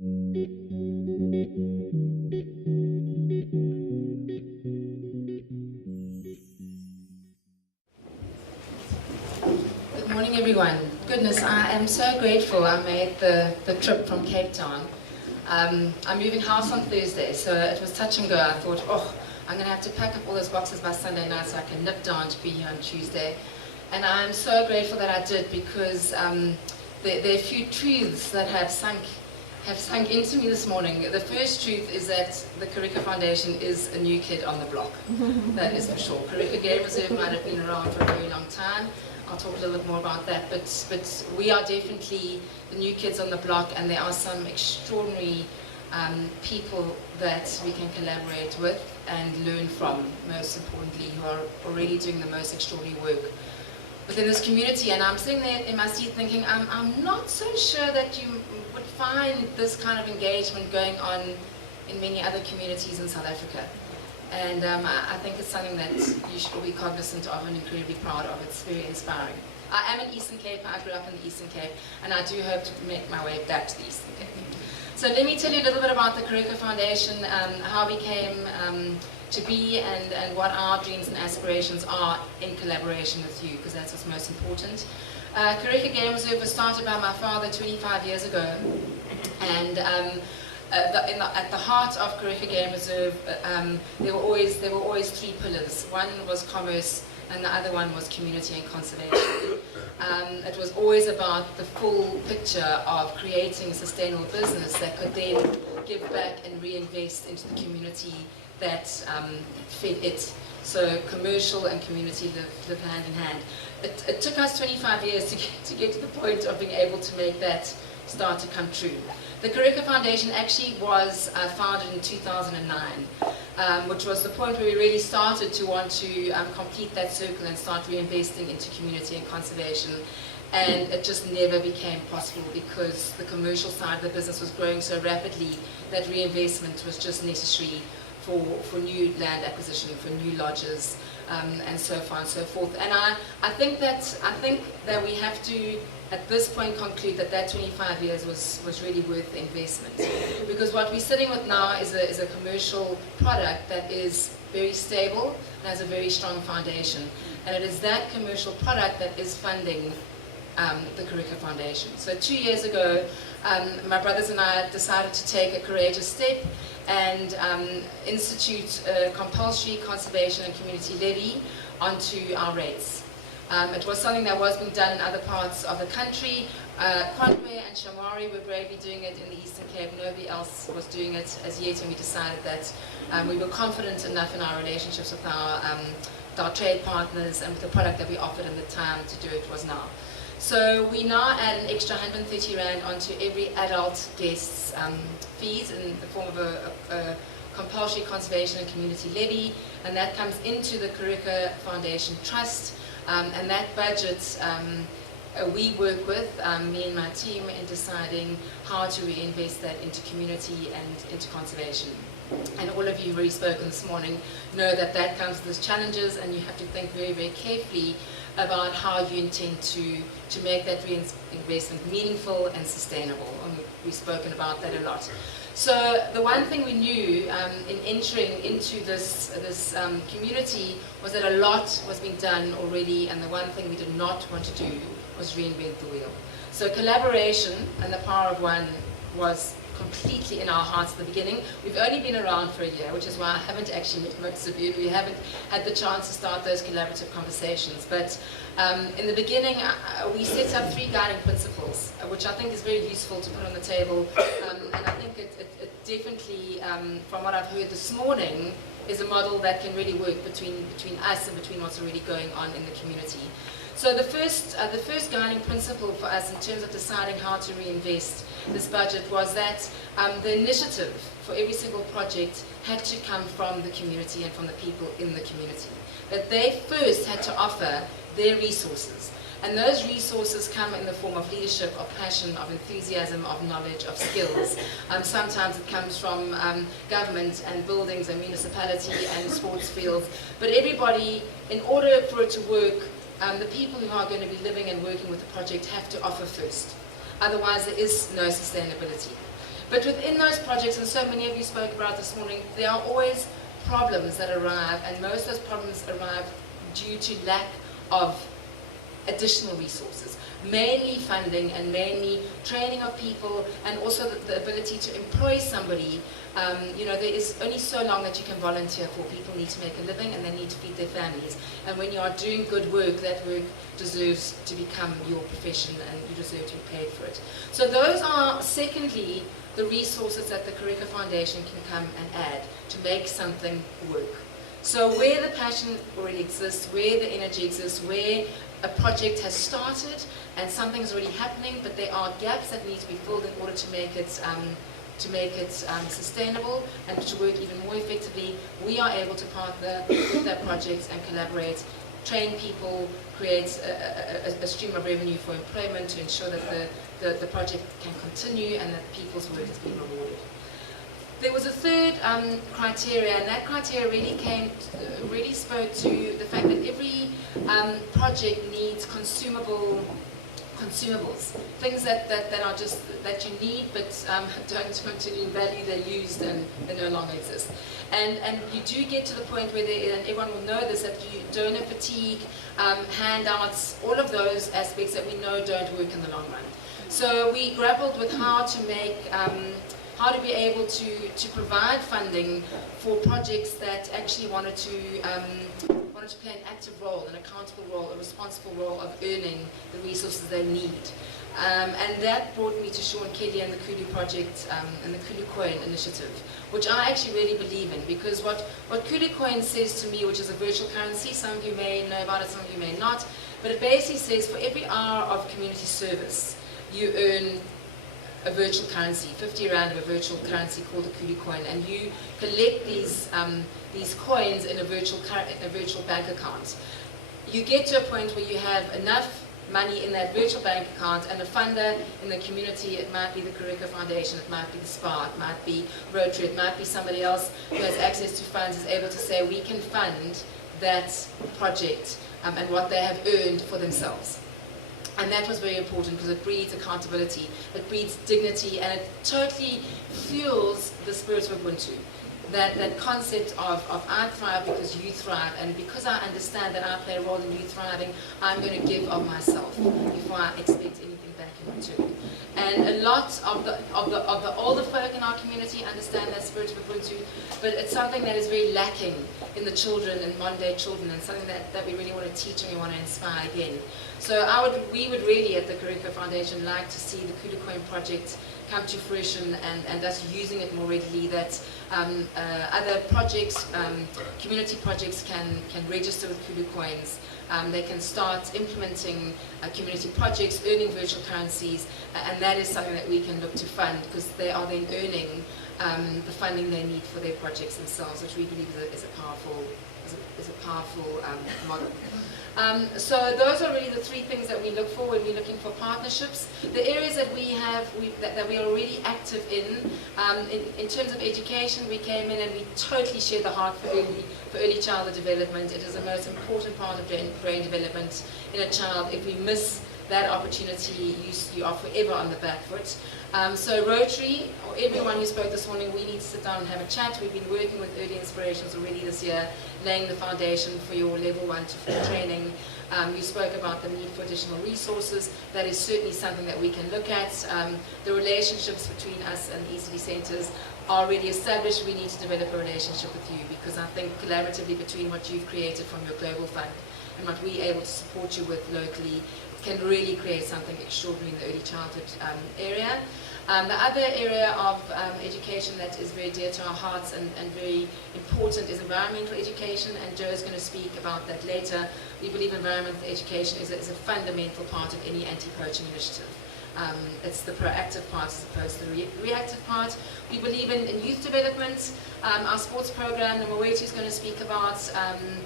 Good morning, everyone. Goodness, I am so grateful I made the trip from Cape Town. I'm moving house on Thursday, so it was touch and go. I thought, oh, I'm going to have to pack up all those boxes by Sunday night so I can nip down to be here on Tuesday. And I'm so grateful that I did, because there are a few truths that have sunk into me this morning. The first truth is that the Karika Foundation is a new kid on the block. That is for sure. Karika Game Reserve might have been around for a very long time. I'll talk a little bit more about that, but we are definitely the new kids on the block, and there are some extraordinary people that we can collaborate with and learn from, most importantly, who are already doing the most extraordinary work within this community. And I'm sitting there in my seat thinking, I'm not so sure that you would find this kind of engagement going on in many other communities in South Africa. And I think it's something that you should all be cognizant of and incredibly proud of. It's very inspiring. I am an Eastern Cape. I grew up in the Eastern Cape, and I do hope to make my way back to the Eastern Cape. So let me tell you a little bit about the Karika Foundation, how we came to be, and what our dreams and aspirations are in collaboration with you, because that's what's most important. Karika Game Reserve was started by my father 25 years ago, and at the heart of Karika Game Reserve, there were always three pillars. One was commerce, and the other one was community and conservation. It was always about the full picture of creating a sustainable business that could then give back and reinvest into the community that fed it. So commercial and community live hand in hand. It took us 25 years to get to the point of being able to make that start to come true. The Karika Foundation actually was founded in 2009, which was the point where we really started to want to complete that circle and start reinvesting into community and conservation. And it just never became possible because the commercial side of the business was growing so rapidly that reinvestment was just necessary for new land acquisition, for new lodges, and so far and so forth. And I think that we have to, at this point, conclude that 25 years was really worth the investment, because what we're sitting with now is a commercial product that is very stable and has a very strong foundation, and it is that commercial product that is funding the Karika Foundation. So 2 years ago, my brothers and I decided to take a courageous step and institute a compulsory conservation and community levy onto our rates. It was something that was being done in other parts of the country. Conway and Shamwari were bravely doing it in the Eastern Cape. Nobody else was doing it as yet, and we decided that we were confident enough in our relationships with our trade partners and with the product that we offered, and the time to do it was now. So we now add an extra 130 Rand onto every adult guest's fees in the form of a compulsory conservation and community levy, and that comes into the Karika Foundation Trust, and that budget we work with, me and my team, in deciding how to reinvest that into community and into conservation. And all of you who've already spoken this morning know that comes with its challenges, and you have to think very, very carefully about how you intend to make that reinvestment meaningful and sustainable. And we've spoken about that a lot. So the one thing we knew in entering into this community was that a lot was being done already, and the one thing we did not want to do was reinvent the wheel. So collaboration and the power of one was completely in our hearts at the beginning. We've only been around for a year, which is why I haven't actually met most of you. We haven't had the chance to start those collaborative conversations. But in the beginning, we set up 3 guiding principles, which I think is very useful to put on the table. And I think it definitely, from what I've heard this morning, is a model that can really work between us and between what's already going on in the community. So the first guiding principle for us in terms of deciding how to reinvest this budget was that the initiative for every single project had to come from the community and from the people in the community. That they first had to offer their resources. And those resources come in the form of leadership, of passion, of enthusiasm, of knowledge, of skills. Sometimes it comes from government and buildings and municipality and sports fields. But everybody, in order for it to work, the people who are going to be living and working with the project have to offer first. Otherwise, there is no sustainability. But within those projects, and so many of you spoke about this morning, there are always problems that arrive, and most of those problems arrive due to lack of additional resources, mainly funding and mainly training of people, and also the ability to employ somebody. You know, there is only so long that you can volunteer for. People need to make a living and they need to feed their families. And when you are doing good work, that work deserves to become your profession and you deserve to be paid for it. So those are, secondly, the resources that the Kureka Foundation can come and add to make something work. So where the passion already exists, where the energy exists, where a project has started and something's already happening, but there are gaps that need to be filled in order to make it sustainable and to work even more effectively, we are able to partner with that project and collaborate, train people, create a stream of revenue for employment to ensure that the project can continue and that people's work is being rewarded. There was a third criteria, and that criteria really spoke to the fact that every project needs consumables, things that are just that you need but don't continue in value. They're used and they no longer exist. And you do get to the point where and everyone will know this, that you donor fatigue, handouts, all of those aspects that we know don't work in the long run. So we grappled with how to make how to be able to provide funding for projects that actually wanted to play an active role, an accountable role, a responsible role of earning the resources they need. And that brought me to Sean Kelly and the Kulu Project and the Kulu Coin Initiative, which I actually really believe in, because what Kulu Coin says to me, which is a virtual currency, some of you may know about it, some of you may not, but it basically says for every hour of community service, you earn a virtual currency, 50 rand of a virtual currency called a Kulu Coin, and you collect these coins in a virtual bank account. You get to a point where you have enough money in that virtual bank account, and a funder in the community, it might be the Kureka Foundation, it might be the SPA, it might be Rotary, it might be somebody else who has access to funds, is able to say, we can fund that project and what they have earned for themselves. And that was very important because it breeds accountability, it breeds dignity, and it totally fuels the spirit of Ubuntu. That concept of I thrive because you thrive, and because I understand that I play a role in you thriving, I'm going to give of myself before I expect anything back in return. And a lot of the older folk in our community understand that spirit of Ubuntu, but it's something that is very lacking in the children, in modern day children, and something that we really want to teach and we want to inspire again. So we would really at the Kureka Foundation like to see the Kulu Coin project come to fruition and us using it more readily, that other projects, community projects can register with Kulu Coins. They can start implementing community projects, earning virtual currencies, and that is something that we can look to fund, because they are then earning the funding they need for their projects themselves, which we believe is a powerful model. So those are really the three things that we look for when we're looking for partnerships. The areas that we have, that we are already active in terms of education, we came in and we totally share the heart for early childhood development. It is the most important part of brain development in a child. If we miss that opportunity, you are forever on the back foot. So Rotary, or everyone who spoke this morning, we need to sit down and have a chat. We've been working with Early Inspirations already this year, laying the foundation for your level 1 to 4 training. You spoke about the need for additional resources. That is certainly something that we can look at. The relationships between us and the ECD centres are already established. We need to develop a relationship with you, because I think collaboratively between what you've created from your global fund and what we're able to support you with locally can really create something extraordinary in the early childhood area. The other area of education that is very dear to our hearts and very important is environmental education, and Joe is going to speak about that later. We believe environmental education is a fundamental part of any anti-poaching initiative. It's the proactive part as opposed to the reactive part. We believe in youth development. Our sports program, the Maweti is going to speak about,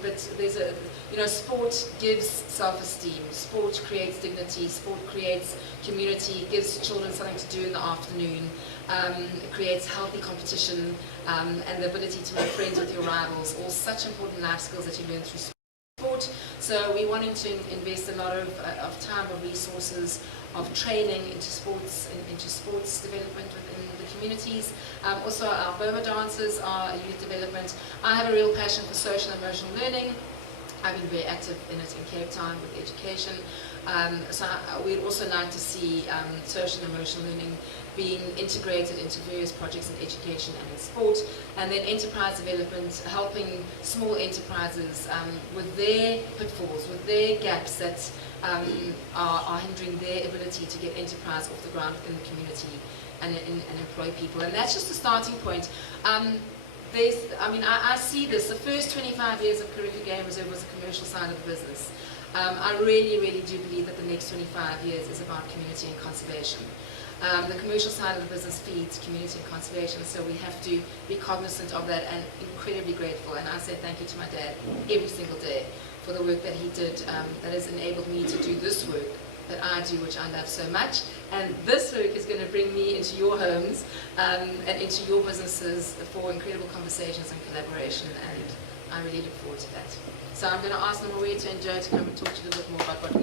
but there's sport gives self-esteem, sport creates dignity, sport creates community, gives children something to do in the afternoon, it creates healthy competition, and the ability to make friends with your rivals, all such important life skills that you learn through sport. So we're wanting to invest a lot of time, of resources, of training into sports development within the community. communities. Also our Burma dancers are youth development. I have a real passion for social and emotional learning. I've been very active in it in Cape Town with education. So we'd also like to see social and emotional learning being integrated into various projects in education and in sport. And then enterprise development, helping small enterprises with their pitfalls, with their gaps that are hindering their ability to get enterprise off the ground within the community and employ people. And that's just a starting point. I see this, the first 25 years of Curricular Game Reserve was the commercial side of the business. I really, really do believe that the next 25 years is about community and conservation. The commercial side of the business feeds community and conservation, so we have to be cognizant of that and incredibly grateful. And I say thank you to my dad every single day for the work that he did that has enabled me to do this work that I do, which I love so much. And this work is going to bring me into your homes and into your businesses for incredible conversations and collaboration, and I really look forward to that. So I'm going to ask Namawea and Joe to come and talk to you a little bit more about what